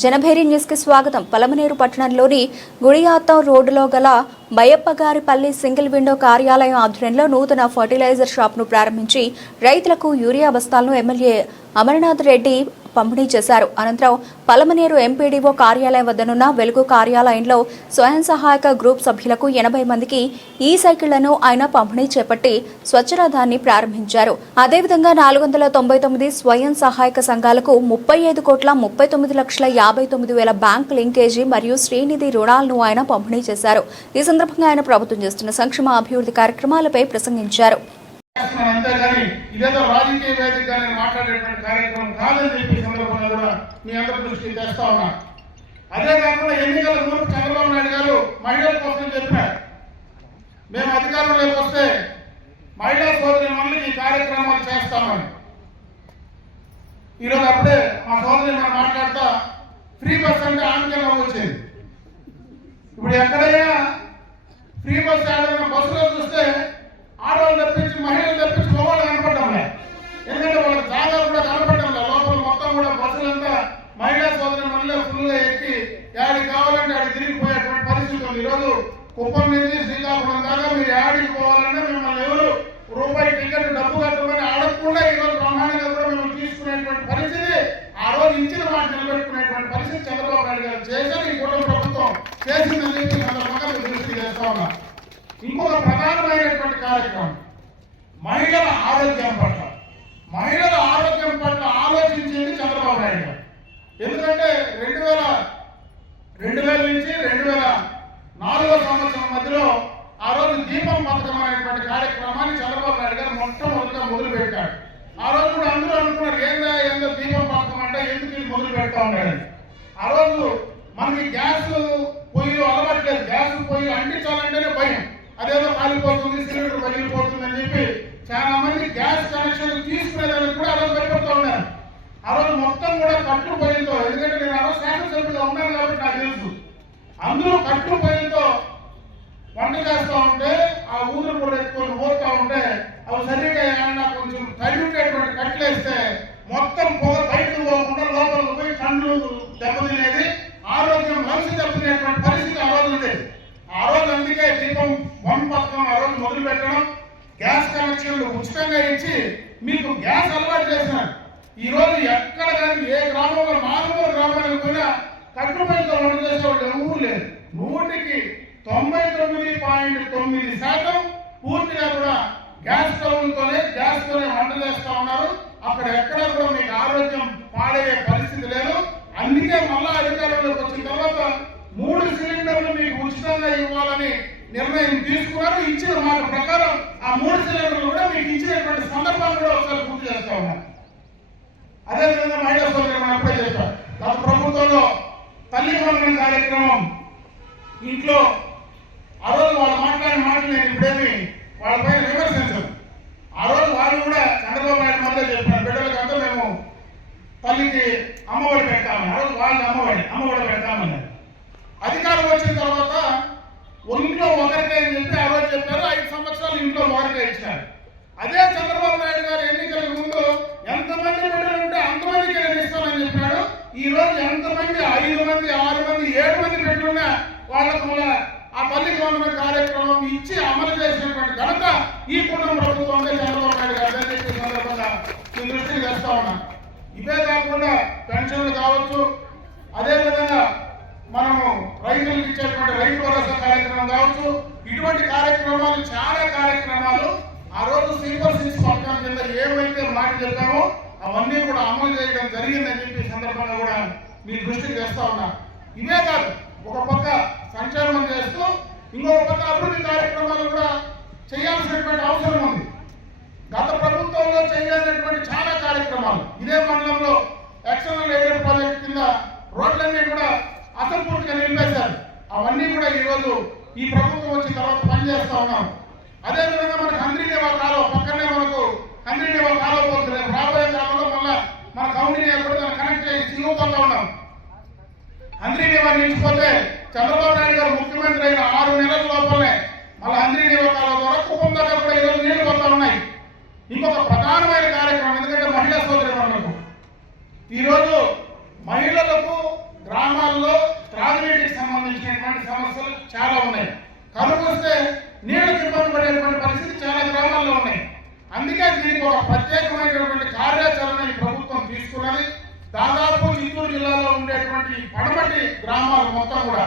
Janabheri news కి స్వాగతం. పలమనేరు పట్టణంలోని గుడియాత్తం రోడ్డులో గల బయ్యప్పగారిపల్లి సింగిల్ విండో కార్యాలయం ఆధ్వర్యంలో నూతన ఫర్టిలైజర్ షాప్ను ప్రారంభించి రైతులకు యూరియా బస్తాలను ఎమ్మెల్యే అమర్నాథ్ రెడ్డి పంపిణీ చేశారు. అనంతరం పలమనేరు ఎంపీడీఓ కార్యాలయం వద్దనున్న వెలుగు కార్యాలయంలో స్వయం సహాయక గ్రూప్ సభ్యులకు 80 మందికి ఈ సైకిళ్లను ఆయన పంపిణీ చేపట్టి స్వచ్ఛరథాన్ని ప్రారంభించారు. అదేవిధంగా 499 స్వయం సహాయక సంఘాలకు 35,39,59,59,000 బ్యాంక్ లింకేజీ మరియు శ్రీనిధి రుణాలను ఆయన పంపిణీ చేశారు. ఈ సందర్భంగా ఆయన ప్రభుత్వం చేస్తున్న సంక్షేమ అభివృద్ధి కార్యక్రమాలపై ప్రసంగించారు. అంతేగాని ఇదేదో రాజకీయ వేదికగా నేను మాట్లాడేటువంటి కార్యక్రమం కాదని చెప్పి సందర్భంగా కూడా మీ అందరి దృష్టికి తెస్తా ఉన్నా. అదే కాకుండా ఎన్నికల ముందు చంద్రబాబు నాయుడు గారు మహిళల కోసం చెప్పారు, మేము అధికారంలోకి వస్తే మహిళా సోదరి మళ్ళీ ఈ కార్యక్రమాలు చేస్తామని. ఈరోజు అప్పుడే మా సోదరి మనం మాట్లాడుతా ఫ్రీ బస్ అంటే ఆందోళన వచ్చింది. ఇప్పుడు ఎక్కడైనా ఫ్రీ బస్ ఆడన్న బస్సులో చూస్తే ఆడవాళ్ళు తప్పించి మహిళలు తప్పించి మగవాళ్ళు కనపడడం లేదు. ఎందుకంటే వాళ్ళకి చాలా కూడా కనపడడం లేదు. లోపల మొత్తం కూడా బస్సులంతా మహిళా సోదరి మళ్ళీ ఫుల్గా ఎక్కి యాడికి కావాలంటే ఆడికి తిరిగిపోయేటువంటి పరిస్థితి ఉంది. ఈరోజు కుప్పం నుంచి శ్రీకాకుళం దాకా మీరు యాడికి పోవాలంటే మిమ్మల్ని ఎవరు రూపాయి టికెట్ డబ్బు కట్టమని అడగకుండా ఈరోజు బ్రహ్మాండంగా కూడా మిమ్మల్ని తీసుకునేటువంటి పరిస్థితి, ఆ రోజు ఇచ్చిన మాట నిలబెట్టుకునేటువంటి పరిస్థితి చంద్రబాబు నాయుడు గారు చేశారు. ఈ కుటుంబ ప్రభుత్వం చేసిందని చెప్పి సందర్భంగా దృష్టి చేస్తా ఉన్నా. ఇంకొక ప్రధానమైనటువంటి కార్యక్రమం మహిళల ఆరోగ్యం పట్ల ఆలోచించింది చంద్రబాబు నాయుడు గారు. ఎందుకంటే 2000 నుంచి 2004 సంవత్సరం మధ్యలో ఆ రోజు దీపం పథకం అనేటువంటి కార్యక్రమాన్ని చంద్రబాబు నాయుడు గారు మొట్టమొదటిగా మొదలు పెట్టాడు. ఆ రోజు కూడా అందరూ అనుకున్నారు ఏందో దీపం పథకం అంటే ఎందుకు మొదలు పెడతా ఉన్నాడు. ఆ రోజు మనకి గ్యాస్ పొయ్యిలు అలవాట్లేదు, గ్యాస్ పొయ్యి అంటించాలంటేనే భయం, అదేదో కాలిపోతుంది, సిలిండర్ పగిలిపోతుంది అని చెప్పి చాలా మంది గ్యాస్ కనెక్షన్ తీసుకునేదానికి కూడా ఆ రోజు భయపడుతూ ఉన్నారు. ఆ రోజు మొత్తం కూడా కట్లు పొయ్యితో, ఎందుకంటే నేను ఆ రోజు శాసనసభ్యులుగా ఉన్నాను కాబట్టి నాకు తెలుసు, అందరూ కట్లు పొయ్యితో వంట చేస్తూ ఉంటే ఆ ఊదులు కూడా ఎత్తుకొని పోతూ ఉంటే అవి సరిగ్గా ఏమన్నా కొంచెం తడి ఉండేటువంటి కట్లు వేస్తే మొత్తం పొగ బయటకు పోకుండా లోపలికి పోయి కళ్ళు దెబ్బతినేది, ఆరోగ్యం మనసు దెబ్బతినేటువంటి పరిస్థితి ఆ రోజు ఉండేది. ఆ రోజు అందుకే దీపం 1 పథకం ఆ రోజు మొదలు పెట్టడం, గ్యాస్ కనెక్షన్లు ఉచితంగా ఇచ్చి మీకు గ్యాస్ అలవాటు చేసినారు. ఈ రోజు ఎక్కడ కానీ ఏ గ్రామంలో మారుమూల గ్రామానికి పోయినా కట్లు పైతో వంట చేసేవాళ్ళు ఎవరు లేదు. 99.9% పూర్తిగా కూడా గ్యాస్ తోనే వంట చేస్తూ ఉన్నారు. అక్కడ ఎక్కడ కూడా మీకు ఆరోగ్యం పాడయ్యే పరిస్థితి లేదు. అందుకే మళ్ళా అధికారంలోకి వచ్చిన తర్వాత 3 సిలిండర్లు మీకు ఉచితంగా ఇవ్వాలని నిర్ణయం తీసుకున్నారు. ఇచ్చిన మాట ప్రకారం ఆ 3 సిలిండర్లు కూడా మీకు ఇచ్చినటువంటి సందర్భాన్ని కూడా ఒకసారి గుర్తు చేస్తా ఉన్నారు. అదేవిధంగా మహిళా సోదరులు మనం అప్పుడే చెప్పారు, గత ప్రభుత్వంలో తల్లి వందనం కార్యక్రమం ఇంట్లో ఆ రోజు వాళ్ళు మాట్లాడిన మాటలు నేను ఇప్పుడేమి వాళ్ళపైన విమర్శించాను. ఆ రోజు వాళ్ళు కూడా చంద్రబాబు నాయుడు మొదలే చెప్పారు, బిడ్డలకంతా మేము తల్లికి అమ్మఒడి పెడతామని. ఆ రోజు వాళ్ళకి అమ్మఒడి పెడతామని. అధికారం వచ్చిన తర్వాత ఇంట్లో ఒకరికే అని చెప్పి ఆ రోజు చెప్పారు. 5 సంవత్సరాలు ఇంట్లో ఒకరికే ఇచ్చినారు. అదే చంద్రబాబు నాయుడు గారు ఎన్నికలకు ముందు ఎంతమంది బిడ్డలు ఉంటే అంతమందికి నేను ఇస్తానని చెప్పాడు. ఈ రోజు ఎంతమంది 5 మంది 6 మంది 7 మంది బిడ్డలున్నా వాళ్ళకు ఆ తల్లికి వందనం కార్యక్రమం ఇచ్చి అమలు చేసినటువంటి ఘనత ఈ కుటుంబ ప్రభుత్వం చంద్రబాబు నాయుడు గారు అని చెప్పి సందర్భంగా మీ దృష్టికి తెస్తా ఉన్నా. ఇవే కాకుండా పెన్షన్లు కావచ్చు, అదేవిధంగా మనము రైతులకు ఇచ్చేటువంటి రైతు భరోసా కార్యక్రమం కావచ్చు, ఇటువంటి కార్యక్రమాలు చాలా కార్యక్రమాలు ఆ రోజు సూపర్ 6 పథకం కింద ఏమైతే మాట చెప్పామో అవన్నీ కూడా అమలు చేయడం జరిగిందని చెప్పి సందర్భంగా కూడా మీ దృష్టికి తెస్తా ఉన్నా. ఇవే కాదు, ఒక పక్క సంక్షేమం చేస్తూ ఇంకొక పక్క అభివృద్ధి కార్యక్రమాలు కూడా చేయాల్సినటువంటి అవసరం ఉంది. గత ప్రభుత్వంలో చేయాల్సినటువంటి చాలా కార్యక్రమాలు ఇదే మండలంలో ఎక్స్టర్నల్ ఎయిర్ ప్రాజెక్ట్ కింద రోడ్లన్నీ కూడా అసంపూర్తిగా నిలిపేశారు. అవన్నీ కూడా ఈరోజు ఈ ప్రభుత్వం వచ్చిన తర్వాత పనిచేస్తా ఉన్నాం. అదేవిధంగా మనకు హంద్రీనేవా కాలువ పక్కనే మనకు హంద్రీనేవా కాలువ పోతుంది. రాబోయే కాలంలో మళ్ళీ మన కౌండినేవా కూడా దాన్ని కనెక్ట్ చేసి సిలువుపోతా ఉన్నాం. హంద్రీనేవా నిలిచిపోతే చంద్రబాబు నాయుడు గారు ముఖ్యమంత్రి అయిన 6 నెలల లోపలనే మళ్ళీ హంద్రీనేవా కాలువ ద్వారా కుప్పం దగ్గర కూడా ఈరోజు నీళ్లు పోతా ఉన్నాయి. ఇంకొక ప్రధానమైన కార్యక్రమం, ఎందుకంటే మహిళా సోదరి ఈరోజు మహిళలకు దీనికి ఒక ప్రత్యేకమైనటువంటి కార్యాచరణ ఈ ప్రభుత్వం తీసుకున్నది. దాదాపు చిత్తూరు జిల్లాలో ఉండేటువంటి పడమటి గ్రామాలు మొత్తం కూడా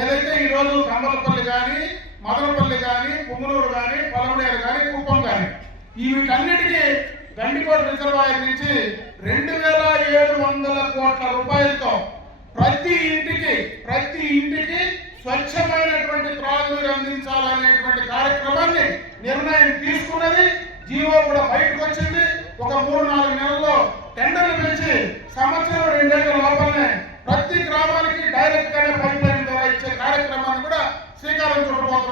ఏదైతే ఈ రోజు కంబలపల్లి కానీ, మదనపల్లి కానీ, పుంగనూరు కానీ, పలమనేరు కానీ, కుప్పం కానీ వీటన్నిటికీ గండికోట రిజర్వాయర్ నుంచి 2700 కోట్ల రూపాయలతో ప్రతి ఇంటికి స్వచ్ఛమైనటువంటి త్రాగునీరు అందించాలనేటువంటి కార్యక్రమాన్ని నిర్ణయం తీసుకున్నది. జీవో కూడా బయటకు వచ్చింది. ఒక 3-4 నెలల్లో టెండర్లు పిలిచి సంవత్సరం 2 ఏళ్ల లోపలనే ప్రతి గ్రామానికి డైరెక్ట్ గానే పైప్ లైన్ ద్వారా ఇచ్చే కార్యక్రమాన్ని కూడా శ్రీకారం చుట్టబోతున్నారు.